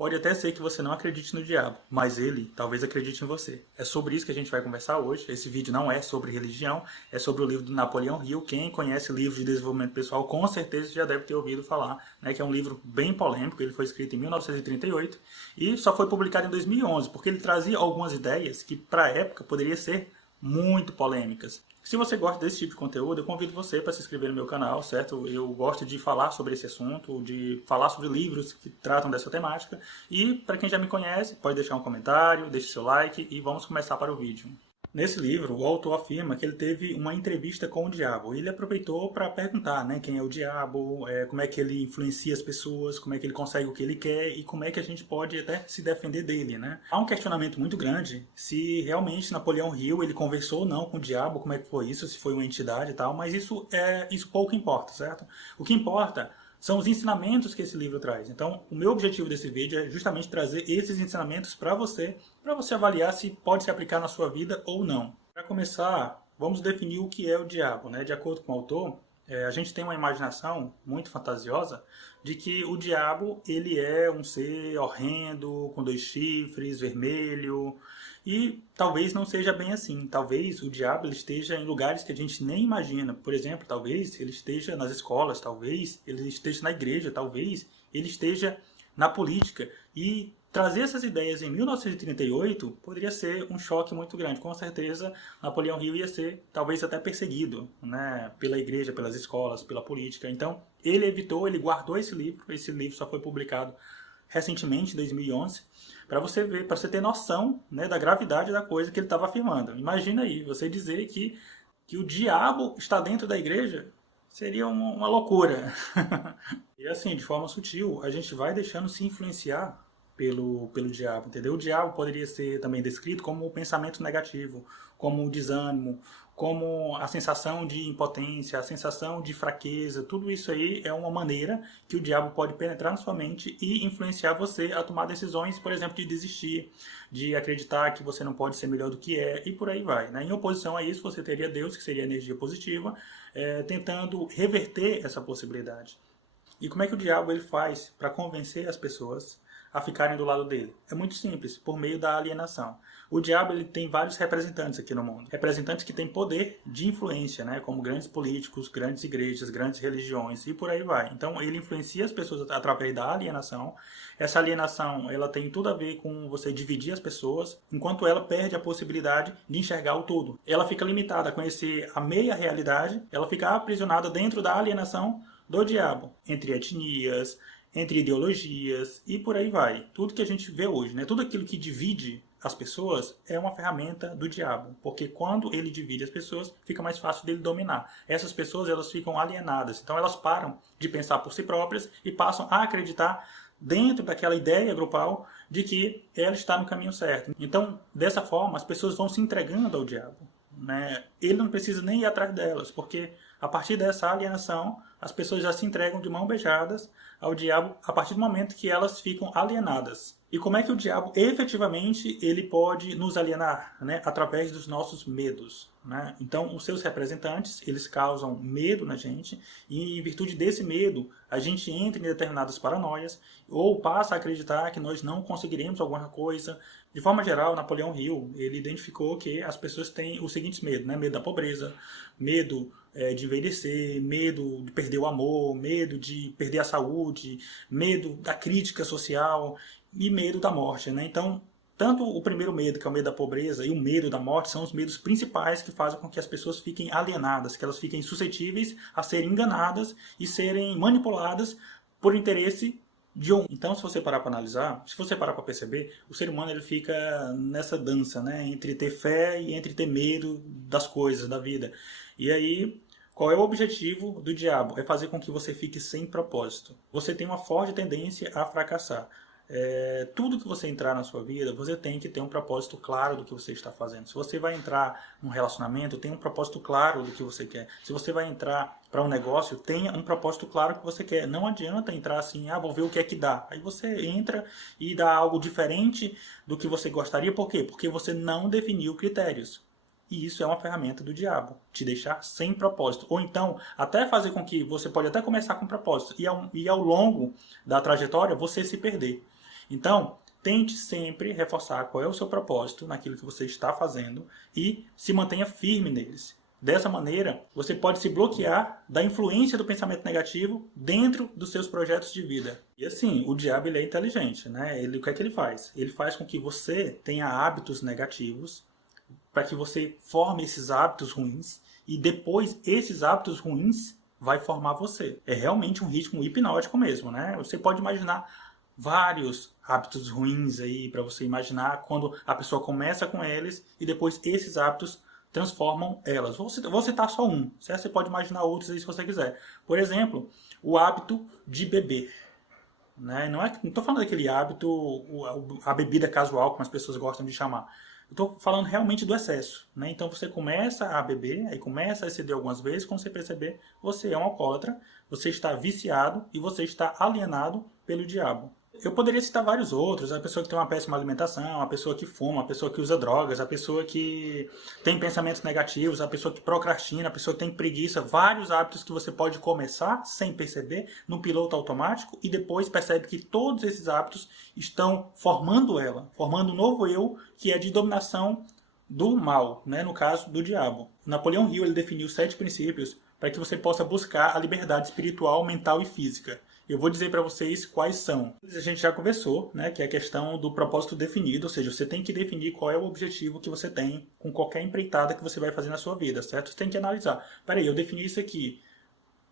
Pode até ser que você não acredite no diabo, mas ele talvez acredite em você. É sobre isso que a gente vai conversar hoje. Esse vídeo não é sobre religião, é sobre o livro do Napoleão Hill. Quem conhece livros de desenvolvimento pessoal com certeza já deve ter ouvido falar, né, que é um livro bem polêmico. Ele foi escrito em 1938 e só foi publicado em 2011, porque ele trazia algumas ideias que para a época poderiam ser muito polêmicas. Se você gosta desse tipo de conteúdo, eu convido você para se inscrever no meu canal, certo? Eu gosto de falar sobre esse assunto, de falar sobre livros que tratam dessa temática. E para quem já me conhece, pode deixar um comentário, deixe seu like e vamos começar para o vídeo. Nesse livro, o autor afirma que ele teve uma entrevista com o diabo. Ele aproveitou para perguntar, né, quem é o diabo, como é que ele influencia as pessoas, como é que ele consegue o que ele quer e como é que a gente pode até se defender dele, né? Há um questionamento muito grande se realmente Napoleão Hill ele conversou ou não com o diabo, como é que foi isso, se foi uma entidade e tal, mas isso pouco importa, certo? O que importa são os ensinamentos que esse livro traz. Então, o meu objetivo desse vídeo é justamente trazer esses ensinamentos para você avaliar se pode se aplicar na sua vida ou não. Para começar, vamos definir o que é o diabo, né? De acordo com o autor, a gente tem uma imaginação muito fantasiosa de que o diabo ele é um ser horrendo, com 2 chifres, vermelho, e talvez não seja bem assim. Talvez o diabo ele esteja em lugares que a gente nem imagina. Por exemplo, talvez ele esteja nas escolas, talvez ele esteja na igreja, talvez ele esteja na política. E trazer essas ideias em 1938 poderia ser um choque muito grande. Com certeza, Napoleão Hill ia ser talvez até perseguido, né, pela igreja, pelas escolas, pela política. Então, ele evitou, ele guardou esse livro. Esse livro só foi publicado recentemente, em 2011, para você ver, para você ter noção, né, da gravidade da coisa que ele estava afirmando. Imagina aí, você dizer que o diabo está dentro da igreja, seria uma loucura. E assim, de forma sutil, a gente vai deixando se influenciar pelo diabo, entendeu? O diabo poderia ser também descrito como o pensamento negativo, como o desânimo, como a sensação de impotência, a sensação de fraqueza. Tudo isso aí é uma maneira que o diabo pode penetrar na sua mente e influenciar você a tomar decisões, por exemplo, de desistir, de acreditar que você não pode ser melhor do que é, e por aí vai, né? Em oposição a isso, você teria Deus, que seria a energia positiva, tentando reverter essa possibilidade. E como é que o diabo ele faz para convencer as pessoas a ficarem do lado dele? É muito simples, por meio da alienação. O diabo ele tem vários representantes aqui no mundo. Representantes que têm poder de influência, né? Como grandes políticos, grandes igrejas, grandes religiões e por aí vai. Então ele influencia as pessoas através da alienação. Essa alienação ela tem tudo a ver com você dividir as pessoas, enquanto ela perde a possibilidade de enxergar o todo. Ela fica limitada a conhecer a meia realidade, ela fica aprisionada dentro da alienação do diabo, entre etnias, entre ideologias e por aí vai. Tudo que a gente vê hoje, né? Tudo aquilo que divide as pessoas é uma ferramenta do diabo, porque quando ele divide as pessoas, fica mais fácil dele dominar. Essas pessoas elas ficam alienadas, então elas param de pensar por si próprias e passam a acreditar dentro daquela ideia grupal de que ela está no caminho certo. Então, dessa forma, as pessoas vão se entregando ao diabo, né? Ele não precisa nem ir atrás delas, porque a partir dessa alienação, as pessoas já se entregam de mãos beijadas ao diabo a partir do momento que elas ficam alienadas. E como é que o diabo efetivamente ele pode nos alienar, né? Através dos nossos medos, né? Então, os seus representantes, eles causam medo na gente e em virtude desse medo, a gente entra em determinadas paranoias ou passa a acreditar que nós não conseguiremos alguma coisa. De forma geral, Napoleão Hill, ele identificou que as pessoas têm os seguintes medos, né? Medo da pobreza, medo de envelhecer, medo de perder o amor, medo de perder a saúde, medo da crítica social e medo da morte, né? Então, tanto o primeiro medo, que é o medo da pobreza, e o medo da morte são os medos principais que fazem com que as pessoas fiquem alienadas, que elas fiquem suscetíveis a serem enganadas e serem manipuladas por interesse de um. Então, se você parar para analisar, se você parar para perceber, o ser humano ele fica nessa dança, né, entre ter fé e entre ter medo das coisas, da vida. E aí, qual é o objetivo do diabo? É fazer com que você fique sem propósito. Você tem uma forte tendência a fracassar. Tudo que você entrar na sua vida, você tem que ter um propósito claro do que você está fazendo. Se você vai entrar num relacionamento, tenha um propósito claro do que você quer. Se você vai entrar para um negócio, tenha um propósito claro do que você quer. Não adianta entrar assim, vou ver o que é que dá. Aí você entra e dá algo diferente do que você gostaria. Por quê? Porque você não definiu critérios. E isso é uma ferramenta do diabo, te deixar sem propósito. Ou então, até fazer com que você pode até começar com propósito e ao longo da trajetória você se perder. Então, tente sempre reforçar qual é o seu propósito naquilo que você está fazendo e se mantenha firme neles. Dessa maneira, você pode se bloquear da influência do pensamento negativo dentro dos seus projetos de vida. E assim, o diabo ele é inteligente, né? O que é que ele faz? Ele faz com que você tenha hábitos negativos, para que você forme esses hábitos ruins e depois esses hábitos ruins vai formar você. É realmente um ritmo hipnótico mesmo, né? Você pode imaginar vários hábitos ruins aí para você imaginar quando a pessoa começa com eles e depois esses hábitos transformam elas. Vou citar só um, certo? Você pode imaginar outros aí se você quiser. Por exemplo, o hábito de beber. Né? Não estou falando daquele hábito, a bebida casual, como as pessoas gostam de chamar. Eu estou falando realmente do excesso. Né? Então você começa a beber, aí começa a exceder algumas vezes, quando você perceber, você é um alcoólatra, você está viciado e você está alienado pelo diabo. Eu poderia citar vários outros, a pessoa que tem uma péssima alimentação, a pessoa que fuma, a pessoa que usa drogas, a pessoa que tem pensamentos negativos, a pessoa que procrastina, a pessoa que tem preguiça, vários hábitos que você pode começar sem perceber no piloto automático e depois percebe que todos esses hábitos estão formando ela, formando um novo eu que é de dominação do mal, né? No caso do diabo. Napoleão Hill ele definiu 7 princípios para que você possa buscar a liberdade espiritual, mental e física. Eu vou dizer para vocês quais são. A gente já conversou, né, que é a questão do propósito definido, ou seja, você tem que definir qual é o objetivo que você tem com qualquer empreitada que você vai fazer na sua vida, certo? Você tem que analisar. Peraí, eu defini isso aqui.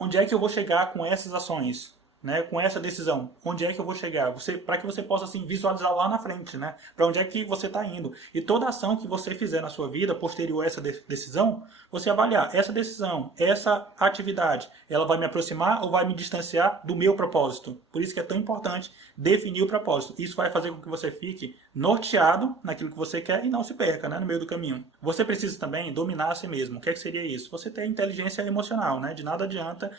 Onde é que eu vou chegar com essas ações? Né, com essa decisão, onde é que eu vou chegar? Para que você possa assim, visualizar lá na frente, né, para onde é que você está indo. E toda ação que você fizer na sua vida, posterior a essa decisão, você avaliar essa decisão, essa atividade, ela vai me aproximar ou vai me distanciar do meu propósito. Por isso que é tão importante definir o propósito. Isso vai fazer com que você fique norteado naquilo que você quer e não se perca, né, no meio do caminho. Você precisa também dominar a si mesmo. O que seria isso? Você ter inteligência emocional, né? De nada adianta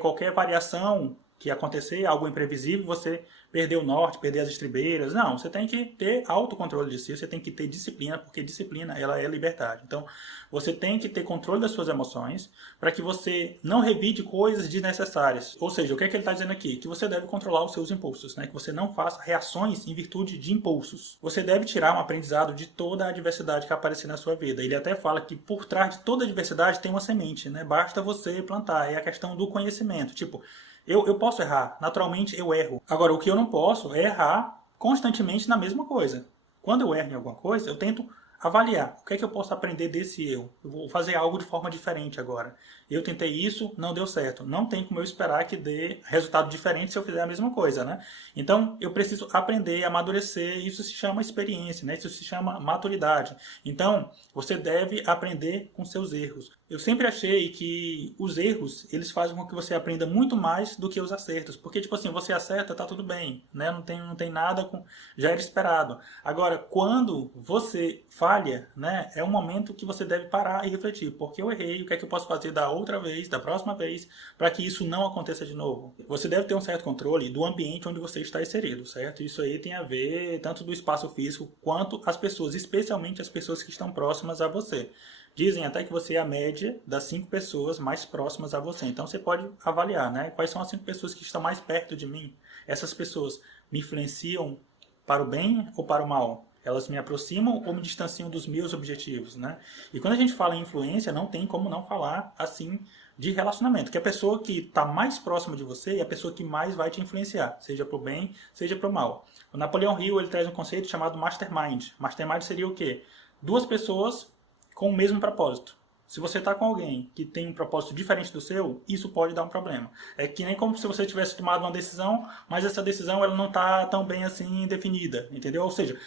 qualquer variação que acontecer, algo imprevisível, você perder o norte, perder as estribeiras. Não, você tem que ter autocontrole de si, você tem que ter disciplina, porque disciplina ela é liberdade. Então, você tem que ter controle das suas emoções para que você não revide coisas desnecessárias. Ou seja, o que é que ele está dizendo aqui? Que você deve controlar os seus impulsos, né? Que você não faça reações em virtude de impulsos. Você deve tirar um aprendizado de toda a adversidade que aparecer na sua vida. Ele até fala que por trás de toda adversidade tem uma semente, né? Basta você plantar. É a questão do conhecimento. Tipo, eu posso errar, naturalmente eu erro. Agora, o que eu não posso é errar constantemente na mesma coisa. Quando eu erro em alguma coisa, eu tento avaliar. O que é que eu posso aprender desse eu? Eu vou fazer algo de forma diferente agora. Eu tentei isso, não deu certo. Não tem como eu esperar que dê resultado diferente se eu fizer a mesma coisa, né? Então, eu preciso aprender, amadurecer. Isso se chama experiência, né? Isso se chama maturidade. Então, você deve aprender com seus erros. Eu sempre achei que os erros, eles fazem com que você aprenda muito mais do que os acertos. Porque, tipo assim, você acerta, tá tudo bem, né? Não tem nada com... Já era esperado. Agora, quando você falha, né? É um momento que você deve parar e refletir. Porque eu errei, o que é que eu posso fazer da outra vez, da próxima vez, para que isso não aconteça de novo? Você deve ter um certo controle do ambiente onde você está inserido, certo? Isso aí tem a ver tanto do espaço físico quanto as pessoas, especialmente as pessoas que estão próximas a você. Dizem até que você é a média das 5 pessoas mais próximas a você. Então você pode avaliar, né? Quais são as 5 pessoas que estão mais perto de mim? Essas pessoas me influenciam para o bem ou para o mal? Elas me aproximam ou me distanciam dos meus objetivos, né? E quando a gente fala em influência, não tem como não falar assim de relacionamento, que a pessoa que está mais próxima de você é a pessoa que mais vai te influenciar, seja para o bem, seja para o mal. O Napoleão Hill ele traz um conceito chamado Mastermind. Mastermind seria o quê? 2 pessoas com o mesmo propósito. Se você está com alguém que tem um propósito diferente do seu, isso pode dar um problema. É que nem como se você tivesse tomado uma decisão, mas essa decisão ela não está tão bem assim definida, entendeu? Ou seja,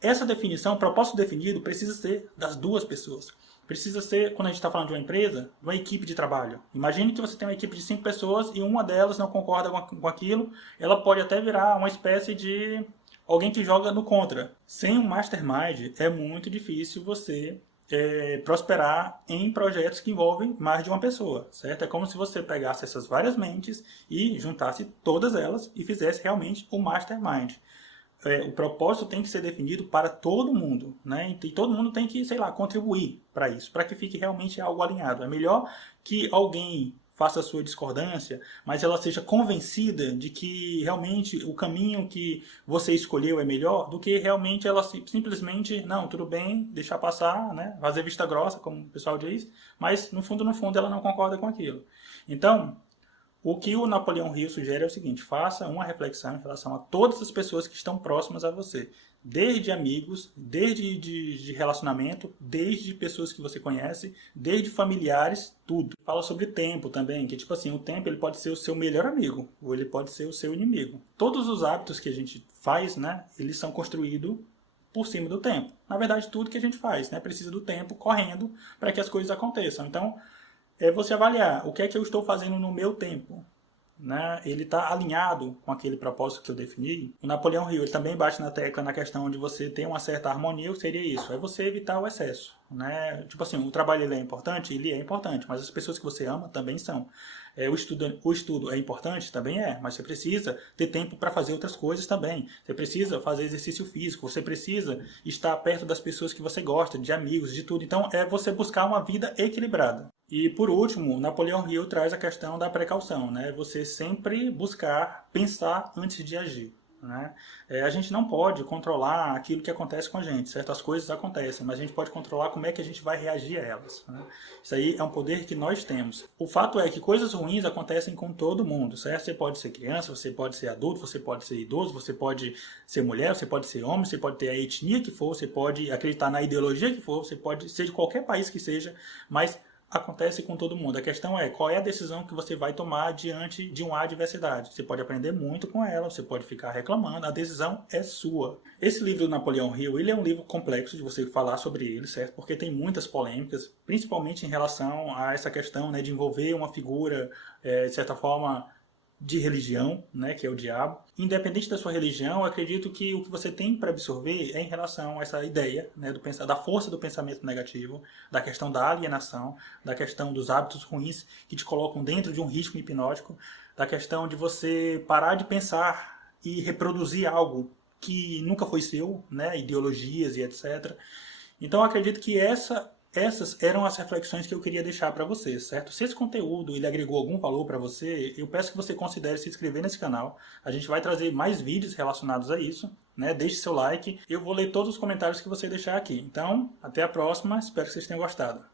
essa definição, propósito definido, precisa ser das 2 pessoas. Precisa ser, quando a gente está falando de uma empresa, de uma equipe de trabalho. Imagine que você tem uma equipe de 5 pessoas e uma delas não concorda com aquilo, ela pode até virar uma espécie de alguém que joga no contra. Sem um mastermind, é muito difícil você prosperar em projetos que envolvem mais de uma pessoa, certo? É como se você pegasse essas várias mentes e juntasse todas elas e fizesse realmente o mastermind. O propósito tem que ser definido para todo mundo, né? E todo mundo tem que, sei lá, contribuir para isso, para que fique realmente algo alinhado. É melhor que alguém faça a sua discordância, mas ela seja convencida de que realmente o caminho que você escolheu é melhor, do que realmente ela simplesmente, não, tudo bem, deixar passar, né? Fazer vista grossa, como o pessoal diz, mas no fundo ela não concorda com aquilo. Então, o que o Napoleão Hill sugere é o seguinte: faça uma reflexão em relação a todas as pessoas que estão próximas a você. Desde amigos, desde de relacionamento, desde pessoas que você conhece, desde familiares, tudo. Fala sobre tempo também, que tipo assim, o tempo ele pode ser o seu melhor amigo, ou ele pode ser o seu inimigo. Todos os hábitos que a gente faz, né, eles são construídos por cima do tempo. Na verdade, tudo que a gente faz, né, precisa do tempo correndo para que as coisas aconteçam. Então, é você avaliar o que é que eu estou fazendo no meu tempo, né? Ele está alinhado com aquele propósito que eu defini. O Napoleão Hill ele também bate na tecla na questão de você ter uma certa harmonia. O que seria isso? É você evitar o excesso, né? Tipo assim, o trabalho ele é importante, mas as pessoas que você ama também são. O estudo é importante? Também é, mas você precisa ter tempo para fazer outras coisas também. Você precisa fazer exercício físico, você precisa estar perto das pessoas que você gosta, de amigos, de tudo. Então, é você buscar uma vida equilibrada. E, por último, Napoleão Hill traz a questão da precaução, né? Você sempre buscar pensar antes de agir. Né? A gente não pode controlar aquilo que acontece com a gente. Certas coisas acontecem, mas a gente pode controlar como é que a gente vai reagir a elas. Né? Isso aí é um poder que nós temos. O fato é que coisas ruins acontecem com todo mundo, certo? Você pode ser criança, você pode ser adulto, você pode ser idoso, você pode ser mulher, você pode ser homem, você pode ter a etnia que for, você pode acreditar na ideologia que for, você pode ser de qualquer país que seja, mas acontece com todo mundo. A questão é qual é a decisão que você vai tomar diante de uma adversidade. Você pode aprender muito com ela, você pode ficar reclamando, a decisão é sua. Esse livro do Napoleão Hill, ele é um livro complexo de você falar sobre ele, certo? Porque tem muitas polêmicas, principalmente em relação a essa questão, né, de envolver uma figura, de certa forma, de religião, né, que é o diabo. Independente da sua religião, eu acredito que o que você tem para absorver é em relação a essa ideia, né, da força do pensamento negativo, da questão da alienação, da questão dos hábitos ruins que te colocam dentro de um ritmo hipnótico, da questão de você parar de pensar e reproduzir algo que nunca foi seu, né, ideologias e etc. Então eu acredito que essas eram as reflexões que eu queria deixar para você, certo? Se esse conteúdo ele agregou algum valor para você, eu peço que você considere se inscrever nesse canal. A gente vai trazer mais vídeos relacionados a isso, né? Deixe seu like. Eu vou ler todos os comentários que você deixar aqui. Então, até a próxima. Espero que vocês tenham gostado.